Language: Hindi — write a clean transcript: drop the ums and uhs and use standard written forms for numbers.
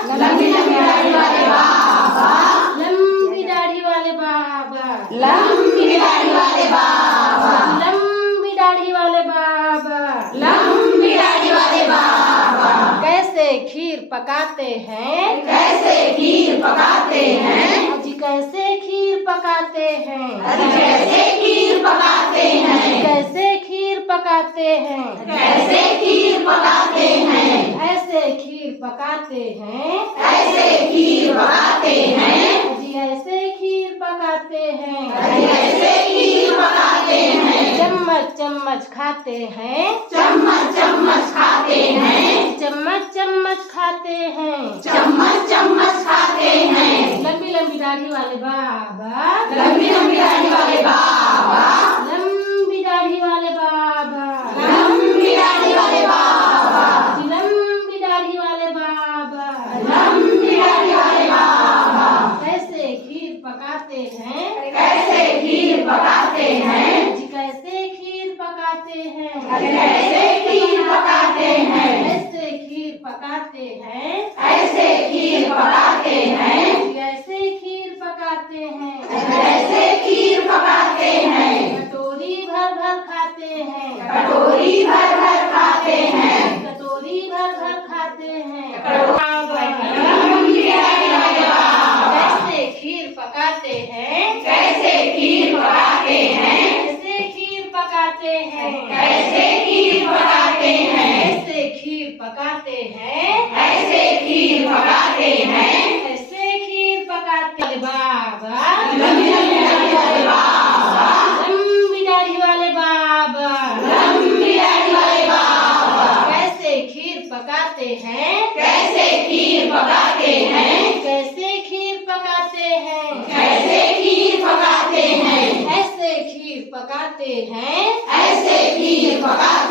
लंबी लंबी दाढ़ी वाले बाबा, लंबी दाढ़ी वाले बाबा, लंबी दाढ़ी वाले बाबा, लंबी दाढ़ी वाले बाबा, लंबी दाढ़ी वाले बाबा। कैसे खीर पकाते हैं, कैसे खीर पकाते हैं, अजी कैसे खीर पकाते हैं, कैसे खीर पकाते हैं, कैसे खीर पकाते हैं, कैसे खीर पकाते हैं, ऐसे खीर पकाते हैं, ऐसे खीर पकाते हैं, अजी ऐसे खीर पकाते हैं, ऐसे खीर पकाते हैं, चम्मच चम्मच खाते हैं, चम्मच चम्मच खाते हैं, चम्मच चम्मच खाते हैं, चम्मच चम्मच खाते हैं। लंबी लंबी दाढ़ी वाले बाबा, लंबी लंबी दाढ़ी वाले बाबा, लंबी दाढ़ी वाले बाबा, लंबी दाढ़ी वाले बाबा, लंबी दाढ़ी वाले बाबा, लंबी दाढ़ी वाले बाबा। कैसे खीर पकाते हैं, कैसे खीर पकाते हैं, जी कैसे खीर पकाते हैं, कैसे खीर पकाते हैं, ऐसे खीर पकाते हैं, ऐसे खीर पकाते हैं, जी ऐसे खीर पकाते हैं, ऐसे खीर पकाते हैं, कटोरी भर भर खाते हैं, कटोरी भर भर खाते हैं, कटोरी भर भर खाते हैं। लंबी दाढ़ी वाले बाबा, कैसे खीर पकाते हैं, कैसे खीर पकाते हैं, कैसे खीर पकाते हैं, कैसे खीर पकाते हैं, कैसे खीर पकाते हैं, ऐसे खीर पकाते हैं, ऐसे खीर पकाते हैं। बाबा, लंबी लंबी दाढ़ी वाले बाबा, लंबी दाढ़ी वाले बाबा, लंबी दाढ़ी वाले बाबा, कैसे खीर पकाते हैं, कैसे खीर पकाते हैं, कैसे खीर पकाते हैं, कैसे खीर पकाते हैं, ऐसे खीर पकाते हैं, ऐसे खीर पकाते